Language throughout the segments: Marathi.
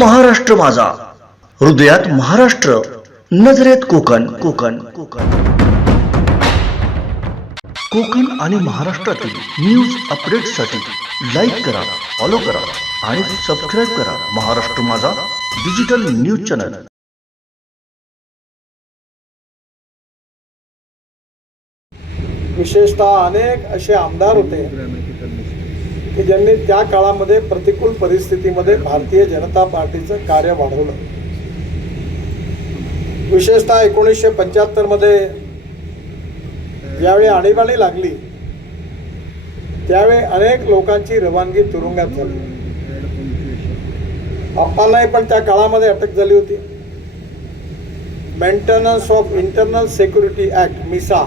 महाराष्ट्र माझा. हृदयात महाराष्ट्र नजरेत कोकण कोकण कोकण. कोकण आणि महाराष्ट्रातील न्यूज अपडेटसाठी लाईक करा फॉलो करा आणि सबस्क्राईब करा महाराष्ट्र माझा डिजिटल न्यूज चॅनल विशेषतः अनेक असे आमदार होते. की ज्यांनी त्या काळामध्ये प्रतिकूल परिस्थितीमध्ये भारतीय जनता पार्टीचं कार्य वाढवलं. विशेषतः एकोणीसशे पंच्याहत्तरमध्ये ज्यावेळी आणीबाणी लागली त्यावेळी अनेक लोकांची रवानगी तुरुंगात झाली. अप्पांनाही पण त्या काळामध्ये अटक झाली होती. Maintenance of internal security act MISA.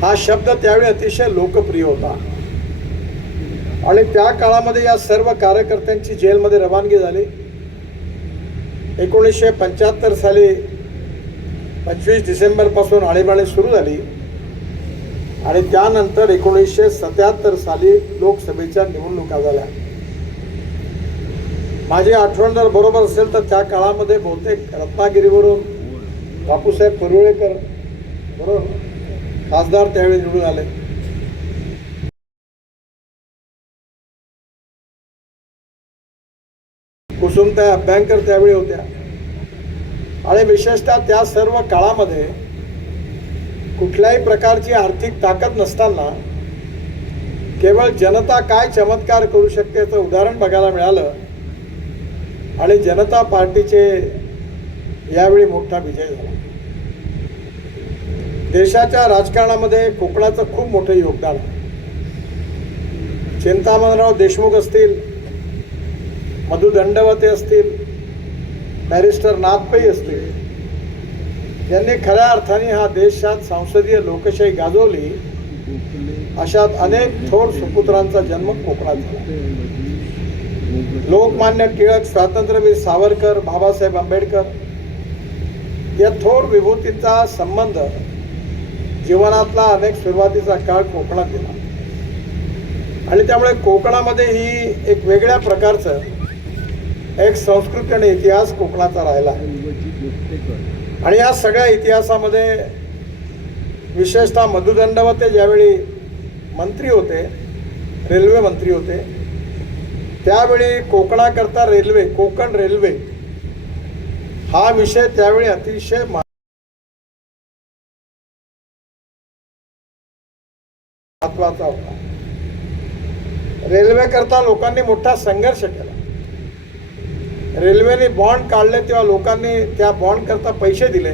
हा शब्द त्यावेळी अतिशय लोकप्रिय होता. आणि त्या काळामध्ये या सर्व कार्यकर्त्यांची जेलमध्ये रवानगी झाली. एकोणीसशे पंच्याहत्तर साली पंचवीस डिसेंबरपासून आणीबाणी सुरू झाली. आणि त्यानंतर एकोणीसशे सत्याहत्तर साली लोकसभेच्या निवडणुका झाल्या. माझी आठवण जर बरोबर असेल तर त्या काळामध्ये बहुतेक रत्नागिरीवरून बापूसाहेब परुळेकर बरोबर? खासदार त्यावेळी निवडून आले. कुसुमताई अभ्यंकर त्यावेळी होत्या. आणि विशेषतः त्या सर्व काळामध्ये कुठल्याही प्रकारची आर्थिक ताकद नसताना केवळ जनता काय चमत्कार करू शकते याचं उदाहरण बघायला मिळालं. आणि जनता पार्टीचे यावेळी मोठा विजय झाला. देशाच्या राजकारणामध्ये कोकणाचं खूप मोठं योगदान आहे. चिंतामणराव देशमुख असतील मधु दंडवते असतील बॅरिस्टर नाथपै असतील. यांनी खऱ्या अर्थाने हा देशात संसदीय लोकशाही गाजवली. अशात अनेक थोर सुपुत्रांचा जन्म कोकणात झाला. लोकमान्य टिळक स्वातंत्र्यवीर सावरकर बाबासाहेब आंबेडकर या थोर विभूतींचा संबंध जीवनातला अनेक सुरुवातीचा काळ कोकणात गेला. आणि त्यामुळे कोकणामध्ये ही एक वेगळ्या प्रकारचं एक संस्कृती आणि इतिहास कोकणाचा राहिला. आहे आणि या सगळ्या इतिहासामध्ये विशेषतः मधुदंडवते ज्यावेळी मंत्री होते रेल्वे मंत्री होते त्यावेळी कोकणाकरता रेल्वे कोकण रेल्वे हा विषय त्यावेळी अतिशय महत्त्वाचा होता. रेल्वे करता लोकांनी मोठा संघर्ष केला. रेल्वेने बॉन्ड काढले तेव्हा लोकांनी त्या बॉन्डकरता पैसे दिले.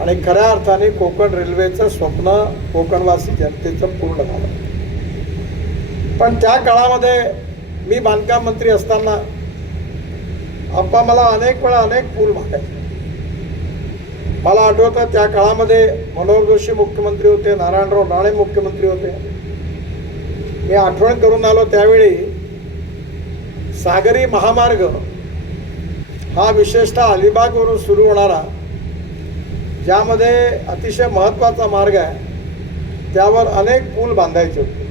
आणि खऱ्या अर्थाने कोकण रेल्वेचं स्वप्न कोकणवासी जनतेचं पूर्ण झालं. पण त्या काळामध्ये मी बांधकाम मंत्री असताना आप्पा मला अनेक वेळा अनेक पूल मागायचे. मला आठवतं त्या काळामध्ये मनोहर जोशी मुख्यमंत्री होते नारायणराव राणे मुख्यमंत्री होते. मी आठवण करून आलो त्यावेळी सागरी महामार्ग हा विशेषतः अलिबागवरून सुरू होणारा ज्यामध्ये अतिशय महत्त्वाचा मार्ग आहे त्यावर अनेक पूल बांधायचे होते.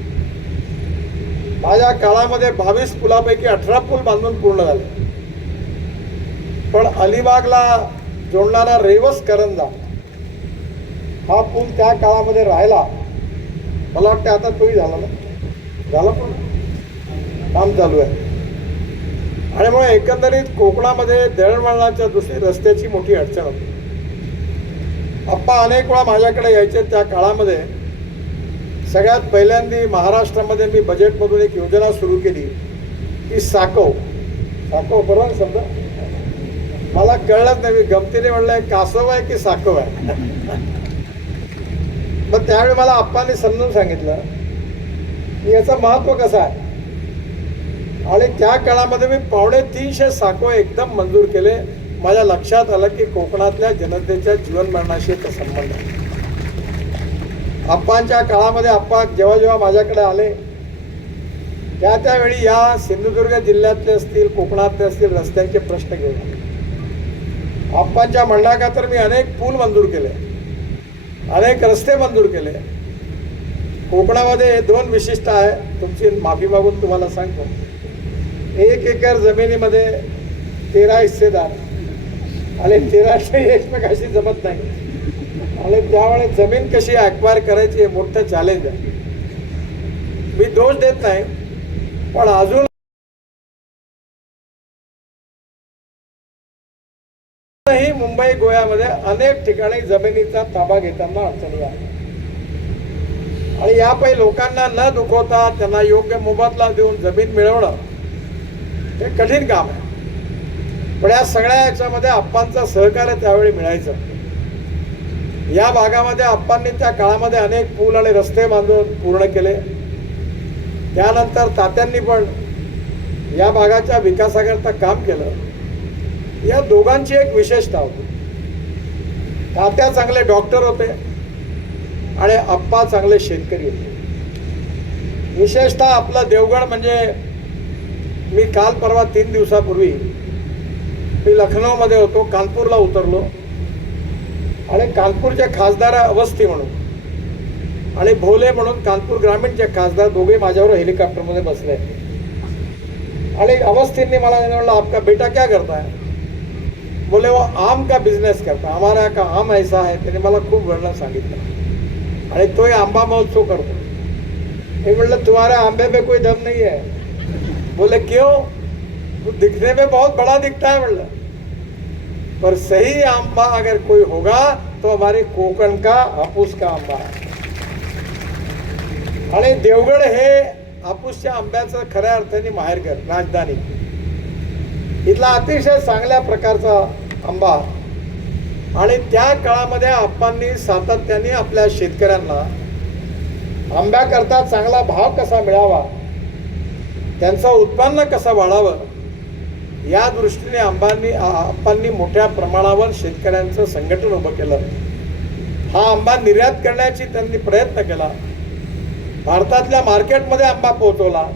माझ्या काळामध्ये बावीस पुलापैकी अठरा पूल बांधून पूर्ण झाले. पण अलिबागला जोडणारा रेवस करंजा हा पूल त्या काळामध्ये राहिला. मला वाटतं आता तोही झाला ना? झाला पण. काम चालू आहे. आणि मग एकंदरीत कोकणामध्ये दळणवळणाच्या दुसरी रस्त्याची मोठी अडचण होती. आप्पा अनेक वेळा माझ्याकडे यायचे त्या काळामध्ये. सगळ्यात पहिल्यांदी महाराष्ट्रामध्ये मी बजेटमधून एक योजना सुरू केली. की साकव साकव बरोबर शब्द? मला कळलंच नाही. मी गमतीने म्हणलं कासव आहे की साकव आहे? मग त्यावेळी मला आप्पांनी समजून सांगितलं की याचं महत्त्व कसं आहे? आणि त्या काळामध्ये मी पावणे तीनशे साखो एकदम मंजूर केले. माझ्या लक्षात आलं की कोकणातल्या जनतेच्या जीवन मरणाशी संबंध आहे. आप्पांच्या काळामध्ये आप्पा जेव्हा जेव्हा माझ्याकडे आले त्या त्यावेळी या सिंधुदुर्ग जिल्ह्यातले असतील कोकणातले असतील रस्त्यांचे प्रश्न घेऊन आप्पांच्या आप्पांच्या म्हणण्याखातर मी अनेक पूल मंजूर केले. अनेक रस्ते मंजूर केले. कोकणामध्ये दोन विशिष्ट आहे. तुमची माफी मागून तुम्हाला सांगतो. एक एकर जमिनीमध्ये तेरा हिस्सेदार. आणि तेराशे एकमेकाशी जमत नाही. आणि त्यावेळेस जमीन कशी ॲक्वायर करायची हे मोठं चॅलेंज आहे. मी दोष देत नाही पण अजून मुंबई गोव्यामध्ये अनेक ठिकाणी जमिनीचा ताबा घेताना अडचणी आहे आणि यापैकी लोकांना न दुखवता त्यांना योग्य मोबदला देऊन जमीन मिळवणं हे कठीण काम आहे. पण या सगळ्या याच्यामध्ये आप्पांचा सहकार्य त्यावेळी मिळायचं. या भागामध्ये आप्पांनी त्या काळामध्ये अनेक पूल आणि रस्ते बांधून पूर्ण केले. त्यानंतर तात्यांनी पण या भागाच्या विकासाकरता काम केलं. या दोघांची एक विशेषता होती. तात्या चांगले डॉक्टर होते आणि आप्पा चांगले शेतकरी होते. विशेषतः आपलं देवगड म्हणजे मी काल परवा तीन दिवसापूर्वी मी लखनौमध्ये होतो कानपूरला उतरलो. आणि कानपूरच्या खासदार अवस्थी म्हणून आणि भोले म्हणून कानपूर ग्रामीणचे खासदार दोघे माझ्यावर हेलिकॉप्टरमध्ये बसले. आणि अवस्थींनी मला म्हणलं आपका बेटा क्या करता है? बोले वो आम का बिझनेस करता हमारा का आम ऐसा आहे त्याने मला खूप वर्णन सांगितलं. आणि तोही आंबा महोत्सव करतो. मी म्हणलं तुम्हाला आंबे पे कोई दम नाही आहे बोले क्यों? वो दिखने में बहुत बड़ा दिखता है म्हणलं पर सही आंबा अगर कोई होगा तो हमारे कोकण का हापूस का आंबा है। आणि देवगड हे हापूसच्या आंब्याचं खऱ्या अर्थाने माहेरघर राजधानी। इथला अतिशय चांगल्या प्रकारचा आंबा. आणि त्या काळामध्ये आप्पांनी सातत्याने आपल्या शेतकऱ्यांना आंब्याकरता चांगला भाव कसा मिळावा त्यांचं उत्पन्न कसं वाढावं? या दृष्टीने आंबांनी आप्पांनी मोठ्या प्रमाणावर शेतकऱ्यांचं संघटन उभं केलं. हा आंबा निर्यात करण्याची त्यांनी प्रयत्न केला. भारतातल्या मार्केटमध्ये आंबा पोहोचवला.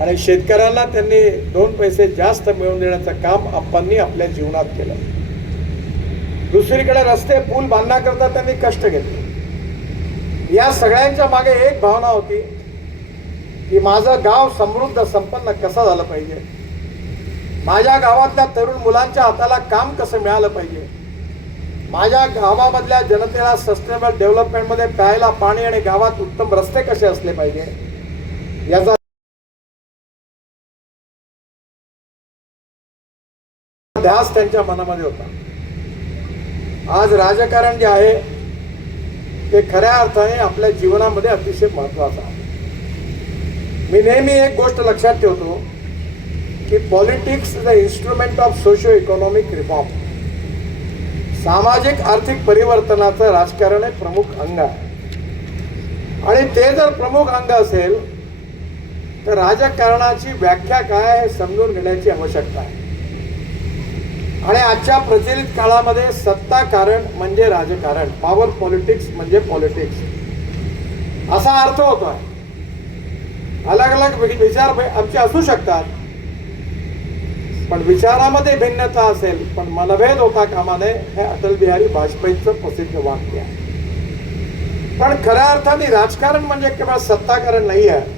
आणि शेतकऱ्यांना त्यांनी दोन पैसे जास्त मिळवून देण्याचं काम आप्पांनी आपल्या जीवनात केलं. दुसरीकडे रस्ते पूल बांधण्याकरता त्यांनी कष्ट घेतले. या सगळ्यांच्या मागे एक भावना होती. की माझं गाव समृद्ध संपन्न कसं झालं पाहिजे? माझ्या गावातल्या तरुण मुलांच्या हाताला काम कसं मिळालं पाहिजे? माझ्या गावामधल्या जनतेला सस्टेनेबल डेव्हलपमेंटमध्ये प्यायला पाणी आणि गावात उत्तम रस्ते कसे असले पाहिजे? याचा ध्यास त्यांच्या मनामध्ये होता. आज राजकारण जे आहे ते खऱ्या अर्थाने आपल्या जीवनामध्ये अतिशय महत्वाचं आहे. मी नेहमी एक गोष्ट लक्षात ठेवतो की politics is the instrument of socio economic reform सामाजिक आर्थिक परिवर्तनाचं राजकारण हे प्रमुख अंग आहे. आणि ते जर प्रमुख अंग असेल तर राजकारणाची व्याख्या काय आहे हे समजून घेण्याची आवश्यकता आहे. आणि आजच्या प्रचलित काळामध्ये सत्ता कारण म्हणजे राजकारण. पॉवर पॉलिटिक्स म्हणजे पॉलिटिक्स असा अर्थ होतोय. अलग अलग विचार आमचे असू शकतात. पण विचारामध्ये भिन्नता असेल पण मनभेद होता कामा नये हे अटल बिहारी वाजपेयींचं प्रसिद्ध वाक्य आहे. पण खऱ्या अर्थाने राजकारण म्हणजे केवळ सत्ताकारण नाही आहे.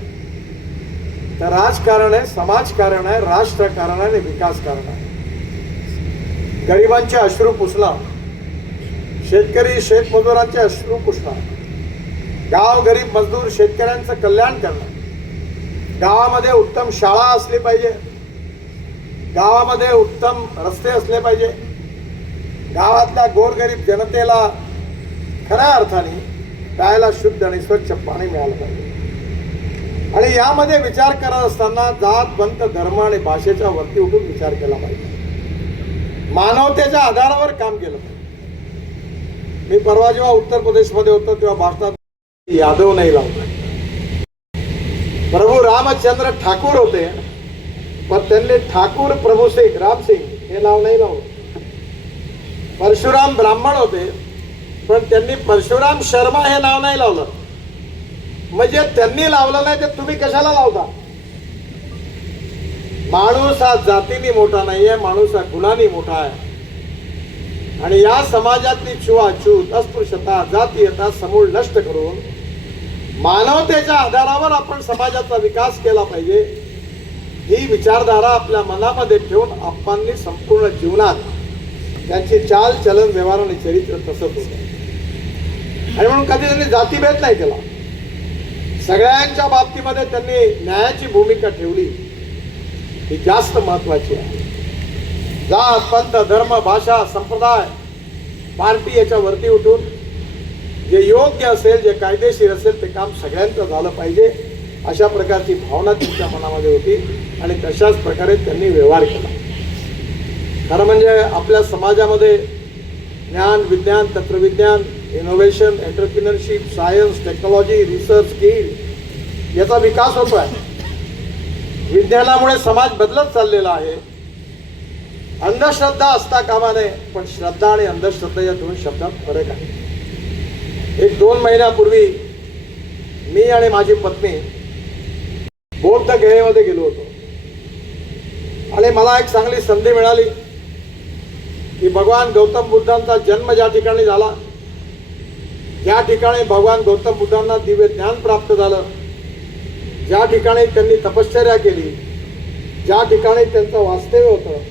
तर राजकारण आहे समाजकारण आहे राष्ट्रकारण आहे आणि विकासकारण आहे. गरिबांचे अश्रू पुसणं शेतकरी शेतमजुरांचे अश्रू पुसणं गाव गरीब मजदूर शेतकऱ्यांचं कल्याण करणं. गावामध्ये उत्तम शाळा असली पाहिजे. गावामध्ये उत्तम रस्ते असले पाहिजे. गावातल्या गोरगरीब जनतेला खऱ्या अर्थाने प्यायला शुद्ध आणि स्वच्छ पाणी मिळालं पाहिजे. आणि यामध्ये विचार करत असताना जात पंत धर्म आणि भाषेच्या वरती उठून विचार केला पाहिजे. मानवतेच्या आधारावर काम केलं पाहिजे. मी परवा जेव्हा उत्तर प्रदेशमध्ये होतो तेव्हा भारतात यादव नाही लावतो. रामचंद्र ठाकूर होते पण त्यांनी ठाकूर प्रभू सिंग राम सिंग हे नाव नाही लावलं. परशुराम ब्राह्मण होते पण त्यांनी परशुराम शर्मा हे नाव नाही लावलं. म्हणजे त्यांनी लावलं नाही तर तुम्ही कशाला लावता? माणूस हा जातीने मोठा नाहीये माणूस हा गुणाने मोठा आहे. आणि या समाजातली छुआछूत अस्पृश्यता जातीयता समूळ नष्ट करून मानवतेच्या आधारावर आपण समाजाचा विकास केला पाहिजे ही विचारधारा आपल्या मनामध्ये ठेवून आप्पांनी संपूर्ण जीवनात त्यांची चाल चलन व्यवहार आणि चरित्र तसंच होतं. आणि म्हणून कधी त्यांनी जातीभेद नाही केला. सगळ्यांच्या बाबतीमध्ये त्यांनी न्यायाची भूमिका ठेवली ही जास्त महत्वाची आहे. जात पंथ धर्म भाषा संप्रदाय पार्टी याच्या वरती उठून जे योग्य असेल जे कायदेशीर असेल ते काम सगळ्यांचं झालं पाहिजे अशा प्रकारची भावना त्यांच्या मनामध्ये होती आणि तशाच प्रकारे त्यांनी व्यवहार केला. खरं म्हणजे आपल्या समाजामध्ये ज्ञान विज्ञान तंत्रविज्ञान innovation entrepreneurship science technology research skill याचा विकास होतो आहे. विज्ञानामुळे समाज बदलत चाललेला आहे. अंधश्रद्धा असता कामा नये पण श्रद्धा आणि अंधश्रद्धा या दोन शब्दात फरक आहे. एक दोन महिन्यापूर्वी मी आणि माझी पत्नी बौद्ध गयेमध्ये गेलो होतो. आणि मला एक चांगली संधी मिळाली की भगवान गौतम बुद्धांचा जन्म ज्या ठिकाणी झाला ज्या ठिकाणी भगवान गौतम बुद्धांना दिव्य ज्ञान प्राप्त झालं. ज्या ठिकाणी त्यांनी तपश्चर्या केली ज्या ठिकाणी त्यांचं वास्तव्य होतं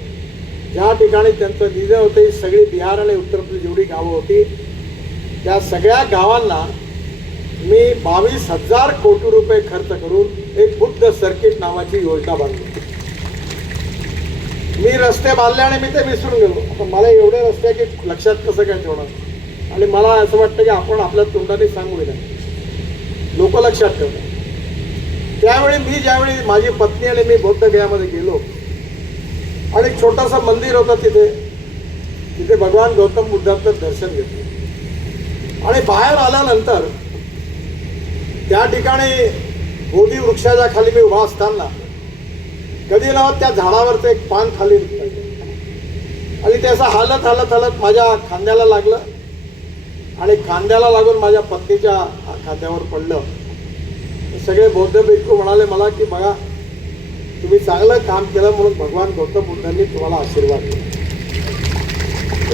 ज्या ठिकाणी त्यांचं निधन होतं ही सगळी बिहार आणि उत्तर प्रदेश जेवढी गावं होती. त्या सगळ्या गावांना मी बावीस हजार कोटी रुपये खर्च करून एक बुद्ध सर्किट नावाची योजना बांधली. मी रस्ते बांधले आणि मी ते विसरून गेलो. आता मला एवढे रस्ते की लक्षात कसं काय ठेवणार? आणि मला असं वाटतं की आपण आपल्या तोंडाने सांगू नये. लोक लक्षात ठेवतात त्यावेळी मी ज्यावेळी माझी पत्नी आणि मी बौद्ध गयामध्ये गेलो आणि छोटंसं मंदिर होतं तिथे तिथे भगवान गौतम बुद्धांचं दर्शन घेतलं. आणि बाहेर आल्यानंतर त्या ठिकाणी बोधी वृक्षाच्या खाली मी उभा असताना कधी ना त्या झाडावरचं एक पान खाली आणि ते असं हालत हालत हालत माझ्या खांद्याला लागलं. आणि खांद्याला लागून माझ्या पत्नीच्या खांद्यावर पडलं. सगळे बौद्ध भिक्खू म्हणाले मला की बघा तुम्ही चांगलं काम केलं म्हणून भगवान गौतम बुद्धांनी तुम्हाला आशीर्वाद दिला.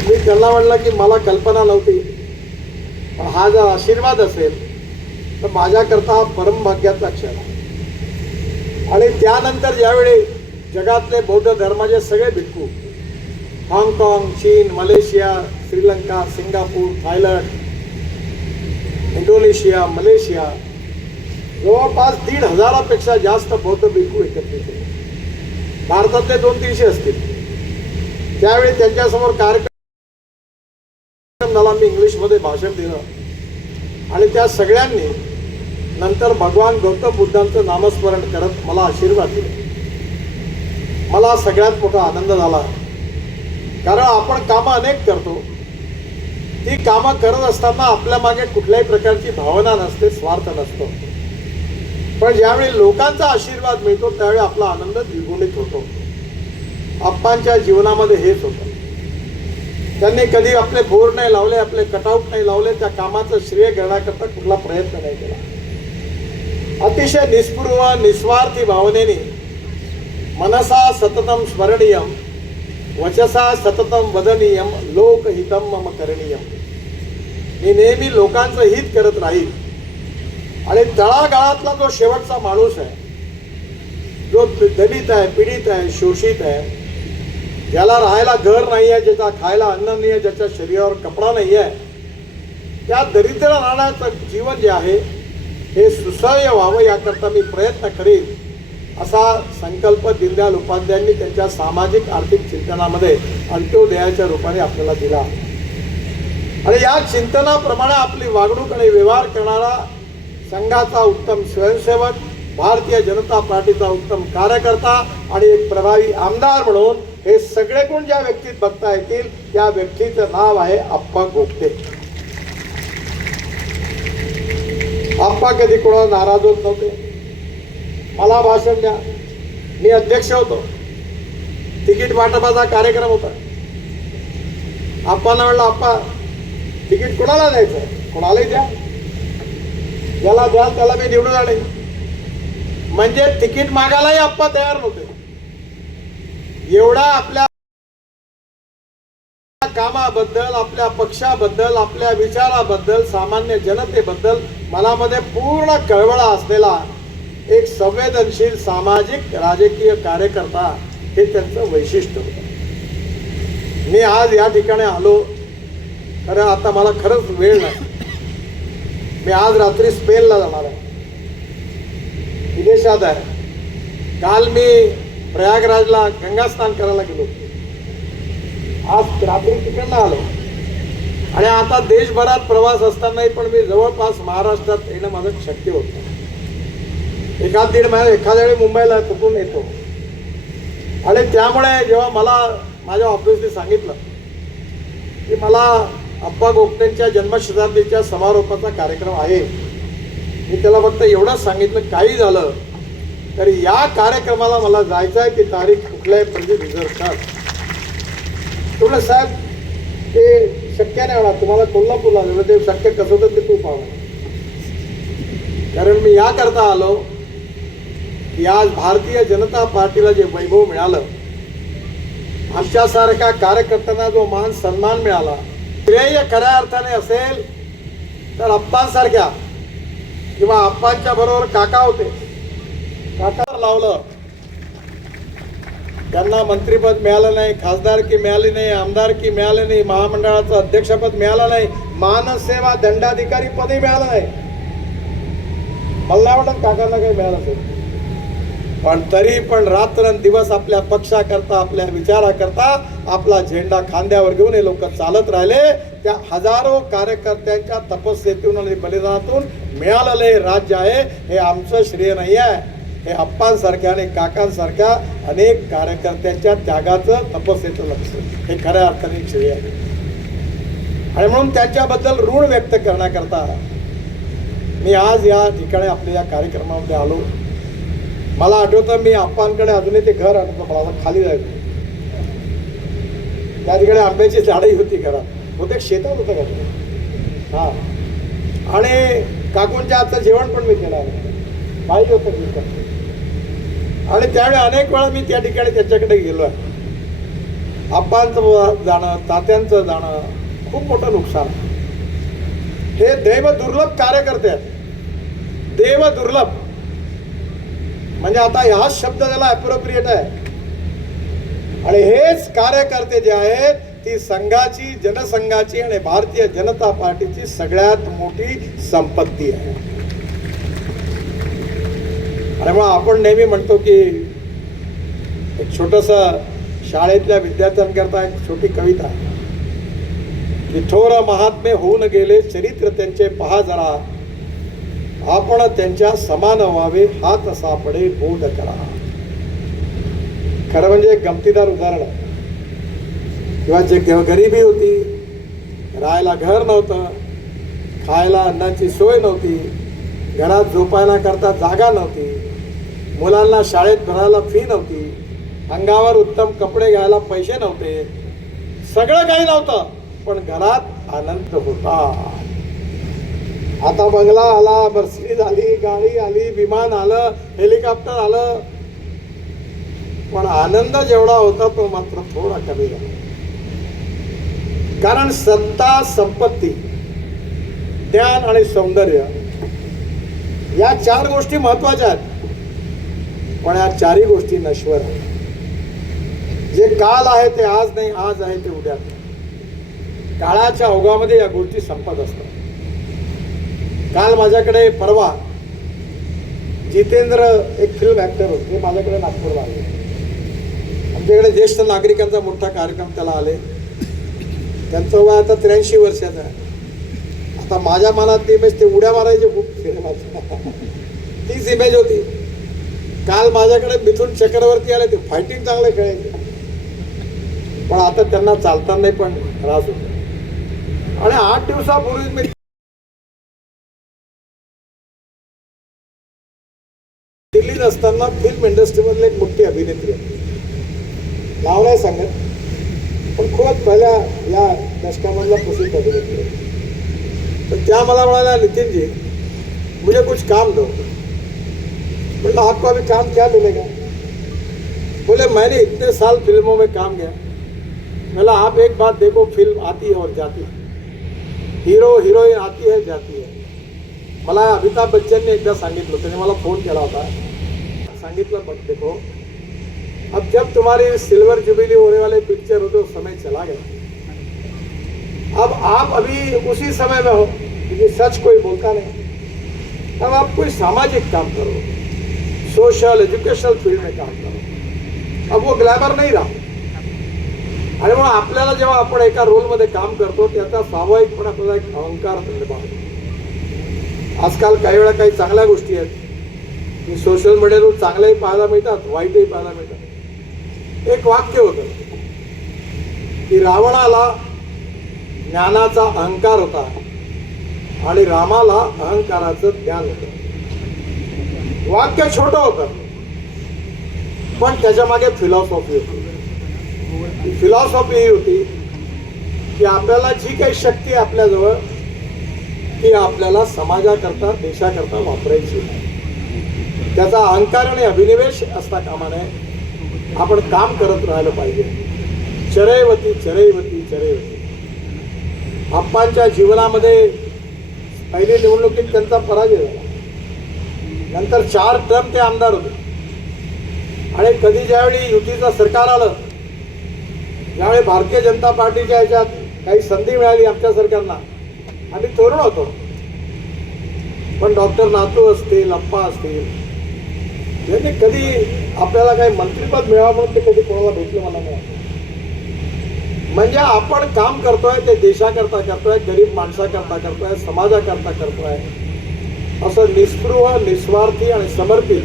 मी त्यांना म्हटलं की मला कल्पना नव्हती. पण हा जर आशीर्वाद असेल तर माझ्याकरता हा परमभाग्याचा क्षण आहे. आणि त्यानंतर ज्यावेळी जगातले बौद्ध धर्माचे सगळे भिक्खू हाँगकाँग चीन Malaysia Sri Lanka Singapore Thailand Indonesia Malaysia जवळपास दीड हजारापेक्षा जास्त बौद्ध भिक्खू एकत्रित भारतातले दोन तीनशे असतील. त्यावेळी त्यांच्यासमोर कार्यक्रम झाला मी इंग्लिशमध्ये भाषण दिलं. आणि त्या सगळ्यांनी नंतर भगवान गौतम बुद्धांचं नामस्मरण करत मला आशीर्वाद दिले. मला सगळ्यात मोठा आनंद झाला. कारण आपण कामं अनेक करतो. ती कामं करत असताना आपल्या मागे कुठल्याही प्रकारची भावना नसते स्वार्थ नसतो. पण ज्यावेळी लोकांचा आशीर्वाद मिळतो त्यावेळी आपला आनंद द्विगुणित होतो. आप्पांच्या जीवनामध्ये हेच होतं. त्यांनी कधी आपले बोर नाही लावले आपले कटआउट नाही लावले त्या कामाचं श्रेय घेण्याकरता कुठला प्रयत्न नाही केला. अतिशय निष्पूर्व निस्वार्थी भावनेने मनसा सततम स्मरणीयम वचसा सततम वदनीयम लोकहितम मम करणीयम. मी नेहमी लोकांचं हित करत राहील. आणि तळागाळातला जो शेवटचा माणूस आहे जो दलित आहे पीडित आहे शोषित आहे ज्याला राहायला घर नाही आहे ज्याचा खायला अन्न नाही आहे ज्याच्या शरीरावर कपडा नाही आहे त्या दरिद्र राहण्याचं जीवन जे आहे हे सुसह्य व्हावं याकरता मी प्रयत्न करीन असा संकल्प दीनदयाल उपाध्यायांनी त्यांच्या सामाजिक आर्थिक चिंतनामध्ये अंत्योदयाच्या रूपाने आपल्याला दिला. आणि या चिंतनाप्रमाणे आपली वागणूक आणि व्यवहार करणारा संघाचा उत्तम स्वयंसेवक भारतीय जनता पार्टीचा उत्तम कार्यकर्ता आणि एक प्रभावी आमदार म्हणून हे सगळे गुण ज्या व्यक्तीत बघता येतील त्या व्यक्तीचं नाव आहे आप्पा गोपते. आप्पा कधी कोणाला नाराज होत नव्हते? मला भाषण द्या. मी अध्यक्ष होतो. तिकीट वाटपाचा कार्यक्रम होता. आप्पाला म्हणलं आप्पा तिकीट कुणाला द्यायचं? कुणालाही द्या. ज्याला द्याल त्याला मी निवडून आणेन. म्हणजे तिकीट मागायलाही आप्पा तयार नव्हते. एवढा आपल्या कामाबद्दल आपल्या पक्षाबद्दल आपल्या विचाराबद्दल सामान्य जनतेबद्दल मनामध्ये पूर्ण कळवळा असलेला एक संवेदनशील सामाजिक राजकीय कार्यकर्ता हे त्यांचं वैशिष्ट्य होतं. मी आज या ठिकाणी आलो खरं आता मला खरंच वेळ नाही. मी आज रात्री स्पेनला जाणार आहे. विदेशात आहे. काल मी प्रयागराजला गंगास्नान करायला गेलो. आज रात्री तिकडनं आलो. आणि आता देशभरात प्रवास असतानाही पण मी जवळपास महाराष्ट्रात येणं माझं शक्य होत एखाद दीड महिना एखाद्या वेळी मुंबईला कुठून येतो. आणि त्यामुळे जेव्हा मला माझ्या ऑफिसने सांगितलं की मला अप्पा गोपटेंच्या जन्मशताब्दीच्या समारोपाचा कार्यक्रम आहे. मी त्याला फक्त एवढंच सांगितलं काही झालं तरी या कार्यक्रमाला मला जायचं आहे ती तारीख कुठल्याही म्हणजे रिझर्व तुला साहेब ते शक्य नाही होणार. तुम्हाला कोल्हापूरला आलं ते शक्य कसं होतं ते तू पाहणार कारण मी याकरता आलो की आज भारतीय जनता पार्टीला जे वैभव मिळालं आमच्यासारख्या कार्यकर्त्यांना जो मान सन्मान मिळाला श्रेय खऱ्या अर्थाने असेल तर अप्पांसारख्या किंवा अप्पांच्या बरोबर काका होते. काका लावलं. त्यांना मंत्रीपद मिळालं नाही खासदारकी मिळाली नाही आमदारकी मिळाली नाही महामंडळाचं अध्यक्षपद मिळालं नाही मानसेवा दंडाधिकारी पदही मिळालं नाही. मला वाटत काकांना काही मिळालं असेल पण तरी पण रात्रंदिवस आपल्या पक्षाकरता आपल्या विचाराकरता आपला झेंडा खांद्यावर घेऊन हे लोक चालत राहिले. त्या हजारो कार्यकर्त्यांच्या तपस्येतून आणि बलिदानातून मिळालेलं हे राज्य आहे हे आमचं श्रेय नाही आहे हे अप्पांसारख्या आणि काकांसारख्या अनेक कार्यकर्त्यांच्या त्यागाचं तपस्येचं लक्ष. हे खऱ्या अर्थाने श्रेय आहे. आणि म्हणून त्यांच्याबद्दल ऋण व्यक्त करण्याकरता मी आज या ठिकाणी आपल्या या कार्यक्रमामध्ये आलो. मला आठवतं मी आप्पांकडे अजूनही ते घर आठवतं मला खाली जायचं. त्या ठिकाणी आंब्याची झाडही होती घरात. बहुतेक शेतात होतं का हां. आणि काकूंच्या आजचं जेवण पण मी केलं आहे. बाई होतं आणि त्यावेळी अनेक वेळा मी त्या ठिकाणी त्याच्याकडे गेलो आहे. आप्पांचं जाणं तात्यांचं जाणं खूप मोठं नुकसान. हे देव दुर्लभ कार्यकर्ते आहेत. देव दुर्लभ. म्हणजे आता ह्याच शब्द त्याला अप्रोप्रिएट आहे. आणि हेच कार्यकर्ते जे आहेत ती संघाची जनसंघाची आणि भारतीय जनता पार्टीची सगळ्यात मोठी संपत्ती आहे. आणि मग आपण नेहमी म्हणतो की एक छोटंसं शाळेतल्या विद्यार्थ्यांकरता एक छोटी कविता. आहे की थोर महात्मे होऊन गेले चरित्र त्यांचे पहा जरा. आपण त्यांच्या समान व्हावे हात सापडे बोध करा. खरं म्हणजे एक गमतीदार उदाहरण. किंवा जे गरिबी होती राहायला घर नव्हतं खायला अन्नाची सोय नव्हती घरात झोपायला करता जागा नव्हती मुलांना शाळेत भरायला फी नव्हती. अंगावर उत्तम कपडे घ्यायला पैसे नव्हते. सगळं काही नव्हतं पण घरात आनंद होता. आता बंगला आला मर्सिडीज आली गाडी आली विमान आलं हेलिकॉप्टर आलं. पण आनंद जेवढा होता तो मात्र थोडा कमी झाला. कारण सत्ता संपत्ती ज्ञान आणि सौंदर्य या चार गोष्टी महत्त्वाच्या आहेत. पण या चारही गोष्टी नश्वर आहेत. जे काल आहे ते आज नाही आज आहे ते उद्या. काळाच्या ओघामध्ये या गोष्टी संपत असतात. काल माझ्याकडे परवा जितेंद्र एक फिल्म ऍक्टर होते ते माझ्याकडे नागपूरला आले. आमच्याकडे ज्येष्ठ नागरिकांचा मोठा कार्यक्रम त्याला आले. त्यांचं वय आता त्र्याऐंशी वर्षाचं आहे. आता माझ्या मनात ती इमेज ते उड्या मारायचे खूप सिनेमात तीच इमेज होती. काल माझ्याकडे मिथून चक्रवर्ती आले ते फायटिंग चांगले खेळायचे. पण आता त्यांना चालताना नाही पण त्रास होतो. आणि आठ दिवसापूर्वी मी दिल्लीत असताना फिल्म इंडस्ट्रीमधली एक मोठी अभिनेत्री होती. नाव नाही सांगत पण खूप पहिल्या या दशकामधला प्रसिद्ध अभिनेत्री तर त्या मला म्हणाल्या नितीनजी मुझे कुछ काम दो. बोला आपको अभी काम क्या मिलेगा? बोले, मैंने इतने साल फ़िल्मों में काम किया। बोला, आप एक बात देखो, फ़िल्म आती है और जाती है। हीरो, हीरोइन आती है, जाती है। मला अमिताभ बच्चनने एकदा सांगितलं त्याने मला फ़ोन केला होता सांगितलं बघ देखो, अब जब तुम्हारी सिल्वर जुबिली होने वाले पिक्चर हो तो समय चला गया। अब आप अभी उसी समय में हो, क्योंकि सच कोई बोलता नहीं। अब आप कोई सामाजिक काम करो। सोशल एज्युकेशनल फील्ड में काम करो. अब वो ग्लॅमर नाही राहा आणि मग आपल्याला जेव्हा आपण एका रोलमध्ये काम करतो त्याचा स्वाभाविकपणे आपल्याला एक अहंकार निर्माण होतो आजकाल काही वेळा काही चांगल्या गोष्टी आहेत. की सोशल मीडियावर चांगल्याही पाहायला मिळतात वाईटही पाहायला मिळतात. एक वाक्य होतं की रावणाला ज्ञानाचा अहंकार होता आणि रामाला अहंकाराचं ज्ञान होतं. वाक्य छोटं होतं. पण त्याच्यामागे फिलॉसॉफी होती. फिलॉसॉफी ही होती की आपल्याला जी काही शक्ती आपल्याजवळ ती आपल्याला समाजाकरता देशाकरता वापरायची त्याचा अहंकार आणि अभिनिवेश असता कामा नये. आपण काम करत राहिलं पाहिजे. चरैवती चरैवती चरैवती. आप्पांच्या जीवनामध्ये पहिली निवडणुकीत त्यांचा पराजय झाला. नंतर चार टर्म ते आमदार होते. आणि कधी ज्यावेळी युतीचं सरकार आलं ज्यावेळी भारतीय जनता पार्टीच्या ह्याच्यात काही संधी मिळाली आमच्या सरकारला आम्ही तरुण होतो. पण डॉक्टर नातू असतील अप्पा असतील यांनी कधी आपल्याला काही मंत्रिपद मिळावं म्हणून ते कधी कोणाला भेटलं मला नाही म्हणजे आपण काम करतोय ते देशाकरता करतोय गरीब माणसाकरता करतोय समाजाकरता करतोय. असं निस्पृह निस्वार्थी आणि समर्पित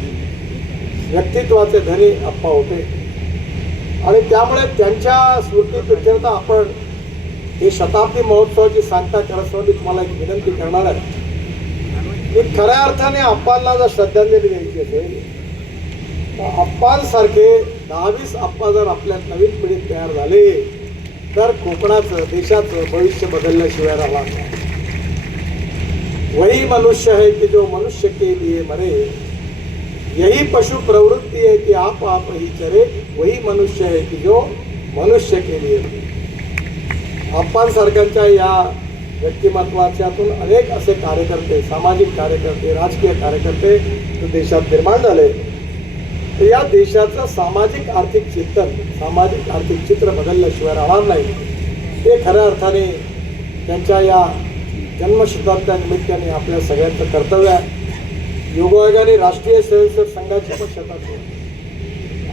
व्यक्तित्वाचे धनी अप्पा होते. आणि त्यामुळे त्यांच्या स्मृतीप्रित्यर्थ आपण ही शताब्दी महोत्सवाची सांगता करताना तुम्हाला एक विनंती करणार आहे. की खऱ्या अर्थाने अप्पांना जर श्रद्धांजली द्यायची असेल तर अप्पांसारखे दहावीस अप्पा जर आपल्या नवीन पिढीत तयार झाले तर कोकणाचं देशाचं भविष्य बदलल्याशिवाय राहणार नाही. वही मनुष्य है कि जो मनुष्य के लिए मरे। यही पशु प्रवृत्ति है कि आप आप ही चरे। वही मनुष्य है की जो मनुष्य के लिए मरे. सरकारच्या या व्यक्तिमत्वाच्यातून अनेक असे कार्यकर्ते सामाजिक कार्यकर्ते राजकीय कार्यकर्ते देशात निर्माण झाले. तर या देशाचं सामाजिक आर्थिक चिंतन सामाजिक आर्थिक चित्र बदलल्याशिवाय राहणार नाही. ते खऱ्या अर्थाने त्यांच्या या जन्मशताब्द्या निमित्ताने आपल्या सगळ्यांचं कर्तव्य आहे. योगायोगाने राष्ट्रीय स्वयंसेवक संघाची पण शताब्दी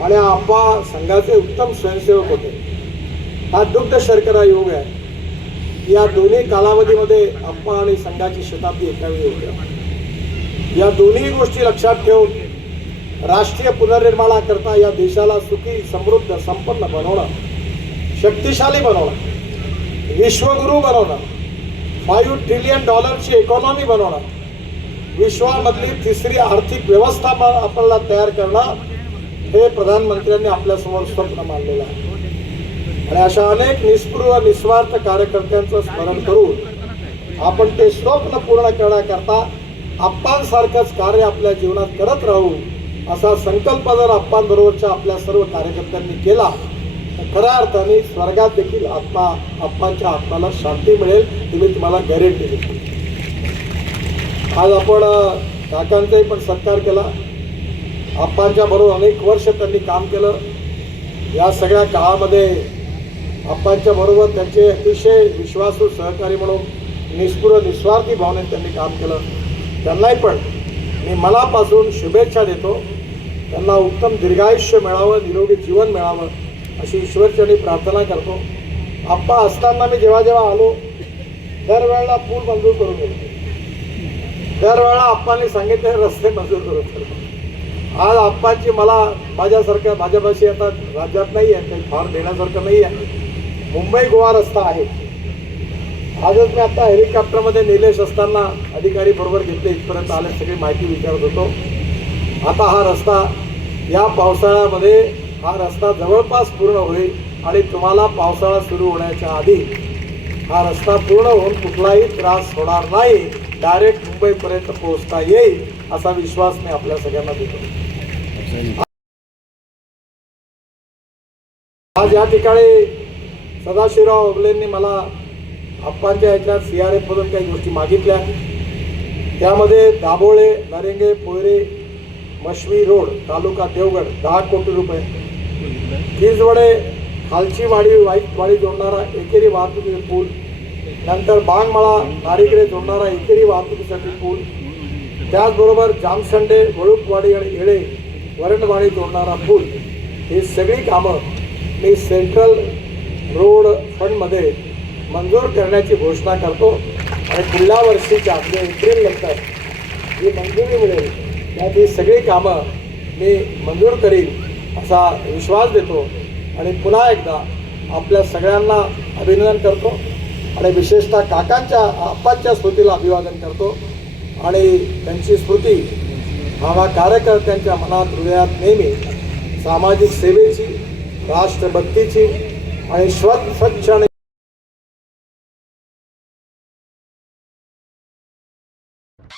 आणि आप्पा संघाचे उत्तम स्वयंसेवक होते. हा दुग्ध शर्करा योग आहे. या दोन्ही कालावधीमध्ये आप्पा आणि संघाची शताब्दी एकावेळी होते. या दोन्ही गोष्टी लक्षात ठेवून राष्ट्रीय पुनर्निर्माणाकरता या देशाला सुखी समृद्ध संपन्न बनवणं शक्तिशाली बनवणं विश्वगुरू बनवणं फाईव्ह ट्रिलियन डॉलरची इकॉनॉमी बनवणं विश्वामधली तिसरी आर्थिक व्यवस्था आपल्याला तयार करणं हे प्रधानमंत्र्यांनी आपल्यासमोर स्वप्न मानलेलं आहे. आणि अशा अनेक निस्पृह निस्वार्थ कार्यकर्त्यांचं स्मरण करून आपण ते स्वप्न पूर्ण करण्याकरता आप्पांसारखंच कार्य आपल्या जीवनात करत राहू असा संकल्प जर आप्पांबरोबरच्या आपल्या सर्व कार्यकर्त्यांनी केला खऱ्या अर्थाने स्वर्गात देखील आत्मा आप्पांच्या आत्माला शांती मिळेल ही मी तुम्हाला गॅरंटी देतो. आज आपण काकांचाही पण सत्कार केला. आप्पांच्या बरोबर अनेक वर्ष त्यांनी काम केलं. या सगळ्या काळामध्ये आप्पांच्या बरोबर त्यांचे अतिशय विश्वासू सहकारी म्हणून निष्पुर निस्वार्थी भावनेत त्यांनी काम केलं. त्यांनाही पण मी मनापासून शुभेच्छा देतो. त्यांना उत्तम दीर्घायुष्य मिळावं निरोगी जीवन मिळावं. अशी ईश्वरचरणी प्रार्थना करतो. आप्पा असताना मी जेव्हा जेव्हा आलो दरवेळेला पूल मंजूर करून घेतो दरवेळेला आप्पांनी सांगितले रस्ते मंजूर करून ठेवतो आज आप्पांची मला माझ्यासारख्या माझ्यापाशी आता राज्यात नाही आहे काही फार देण्यासारखं नाही आहे. मुंबई गोवा रस्ता आहे. आजच मी आता हेलिकॉप्टरमध्ये निलेश असताना अधिकारी बरोबर घेतले इथपर्यंत आले सगळी माहिती विचारत होतो. आता हा रस्ता या पावसाळ्यामध्ये हा रस्ता जवळपास पूर्ण होईल आणि तुम्हाला पावसाळा सुरू होण्याच्या आधी हा रस्ता पूर्ण होऊन कुठलाही त्रास होणार नाही. डायरेक्ट मुंबईपर्यंत पोहोचता येईल असा विश्वास मी आपल्या सगळ्यांना देतो. आज या ठिकाणी सदाशिवराव अगलेंनी मला आप्पांच्या ह्याच्यात सी आर एफमधून काही गोष्टी मागितल्या. त्यामध्ये दाभोळे नरेंगे पोयरे मशवी रोड तालुका देवगड दहा कोटी रुपये. किजवडे खालची वाडी वाईट वाडी जोडणारा एकेरी वाहतुकीचा पूल नंतर बांगमळा नारीकडे जोडणारा एकेरी वाहतुकीसाठी पूल त्याचबरोबर जामसंडे वळूकवाडी आणि येळे वरणवाडी जोडणारा पूल. ही सगळी कामं मी सेंट्रल रोड फंडमध्ये मंजूर करण्याची घोषणा करतो. आणि पुढल्या वर्षीच्या म्हणजे एप्रिलनंतर जी मंजुरी मिळेल त्यात ही सगळी कामं मी मंजूर करीन. असा विश्वास देतो आणि पुन्हा एकदा आपल्या सगळ्यांना अभिनंदन करतो आणि विशेषतः काकांच्या आप्पांच्या स्मृतीला अभिवादन करतो. आणि त्यांची स्मृती आम्हा कार्यकर्त्यांच्या मनात हृदयात नेहमी सामाजिक सेवेची राष्ट्रभक्तीची आणि स्वच्छ स्वच्छ आणि